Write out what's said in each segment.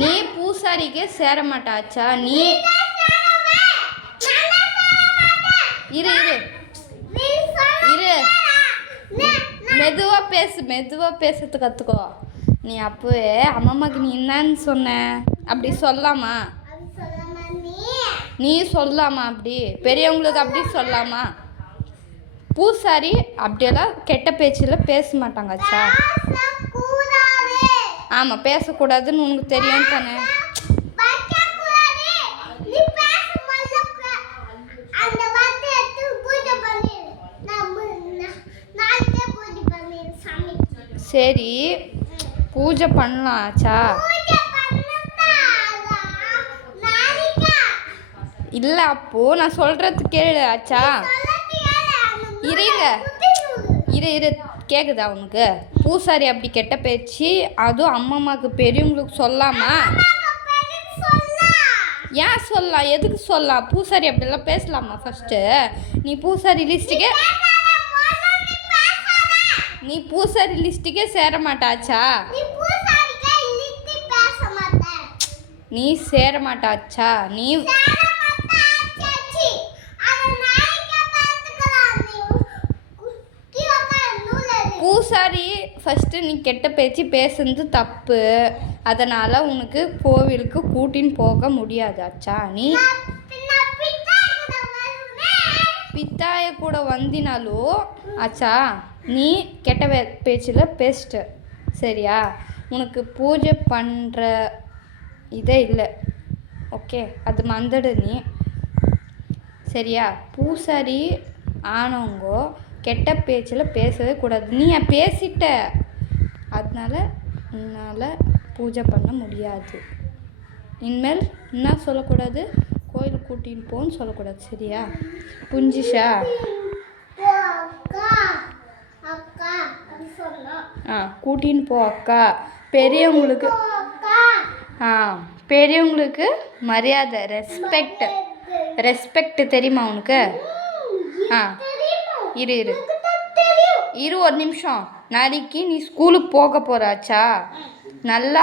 நீ பூசாரிக்கே சேர மாட்டாச்சா? நீ இரு இரு இரு மெதுவாக பேசுறது கற்றுக்கோ. நீ அப்போவே அம்மாக்கு நீ என்னன்னு சொன்ன? அப்படி சொல்லாமா? நீ சொல்லாமா? அப்படி பெரியவங்களுக்கு அப்படி சொல்லாமா? பூசாரி அப்படியெல்லாம் கெட்ட பேச்சில் பேச மாட்டாங்கச்சா? ஆமாம், பேசக்கூடாதுன்னு உனக்கு தெரியும் தானே? சரி, பூஜை பண்ணலாம் ஆச்சா? இல்லை, அப்போது நான் சொல்கிறது கேளு ஆச்சா? இரு கேட்குதா உனக்கு? பூசாரி அப்படி கெட்ட பேச்சு அதுவும் அம்மாக்கு பெரியவங்களுக்கு சொல்லாமா? ஏன் சொல்லலாம்? எதுக்கு சொல்லலாம்? பூசாரி அப்படிலாம் பேசலாமா? ஃபஸ்ட்டு நீ பூசாரி லிஸ்ட்டுக்கே சேர மாட்டாச்சா? நீ சேர மாட்டாச்சா? நீ பூசாரி ஃபஸ்ட்டு நீ கெட்ட பேச்சு பேசுனது தப்பு. அதனால் உனக்கு கோவிலுக்கு கூட்டின்னு போக முடியாதாச்சா? நீ பித்தாய கூட வந்தினாலும் ஆச்சா, நீ கெட்ட பேச்சில் பேசிட்ட. சரியா? உனக்கு பூஜை பண்ணுற இதே இல்லை. ஓகே, அது மறந்துடு நீ. சரியா? பூசாரி ஆனவங்கோ கெட்ட பேச்சில் பேசவே கூடாது. நீ பேசிட்ட, அதனால உன்னால் பூஜை பண்ண முடியாது. இனிமேல் என்ன சொல்லக்கூடாது? கோயிலுக்கு கூட்டின்னு போன்னு சொல்லக்கூடாது. சரியா? புரிஞ்சிச்சா? கூட்டின்னு போ அக்கா. பெரியவங்களுக்கு மரியாதை, ரெஸ்பெக்ட் தெரியுமா உனக்கு? இரு ஒரு நிமிஷம். நாளைக்கு நீ ஸ்கூலுக்கு போக போகிறாச்சா? நல்லா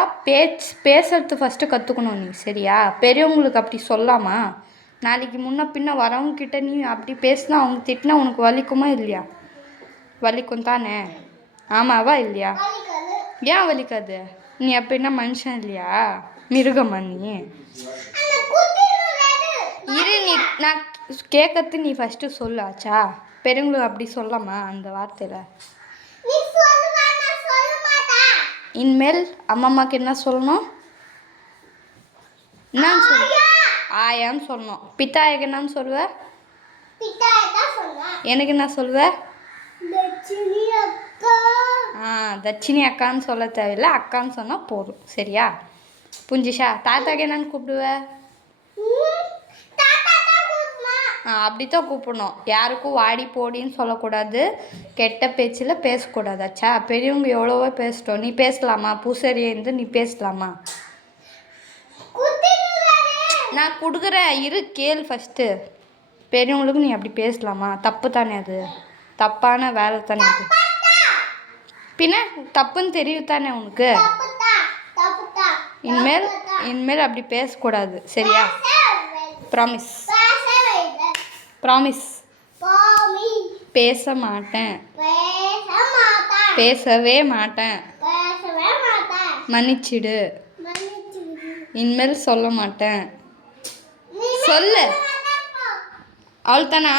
பேசுறது ஃபஸ்ட்டு கற்றுக்கணும் நீ. சரியா? பெரியவங்களுக்கு அப்படி சொல்லாமா? நாளைக்கு முன்ன பின்ன வரவங்கக்கிட்ட நீ அப்படி பேசினா அவங்க திட்டினா உனக்கு வலிக்குமா இல்லையா? வலிக்கும் தானே? ஆமாவா இல்லையா? ஏன் வலிக்காது? நீ அப்படின்னா மனுஷன் இல்லையா? மிருகமா நீ? இரு, நான் கேட்கறது நீ ஃபஸ்ட்டு சொல்லாச்சா? பெரியவங்களுக்கு அப்படி சொல்லாமா அந்த வார்த்தையில்? இனிமேல் அம்மாக்கு என்ன சொல்லணும்? என்னன்னு ஆயான்னு சொல்லணும். பித்தாயக்கு என்னன்னு சொல்லுவ? எனக்கு என்ன சொல்லுவ? தட்சிணி அக்கான்னு சொல்ல தேவையில்லை, அக்கான்னு சொன்னால் போதும். சரியா? புரிஞ்சிச்சா? தாத்தாக்கு என்னன்னு கூப்பிடுவ? அப்படித்தான் கூப்பிடணும். யாருக்கும் வாடி போடின்னு சொல்லக்கூடாது, கெட்ட பேச்சில் பேசக்கூடாதாச்சா? பெரியவங்க எவ்வளவோ பேசிட்டோம். நீ பேசலாமா? பூசாரியை இருந்து நீ பேசலாமா? நான் கொடுக்குறேன், இரு கேள் ஃபஸ்ட்டு. பெரியவங்களுக்கு நீ அப்படி பேசலாமா? தப்பு தானே அது? தப்பான வேலை தானே அது? பின்ன தப்புன்னு தெரியும் தானே உனக்கு? இனிமேல் அப்படி பேசக்கூடாது. சரியா? ப்ராமிஸ். பேச மாட்டேன். பேசவே மாட்டேன். மன்னிச்சிடு. இனிமேல் சொல்ல மாட்டேன். சொல்லு. அவ்வளோதானா?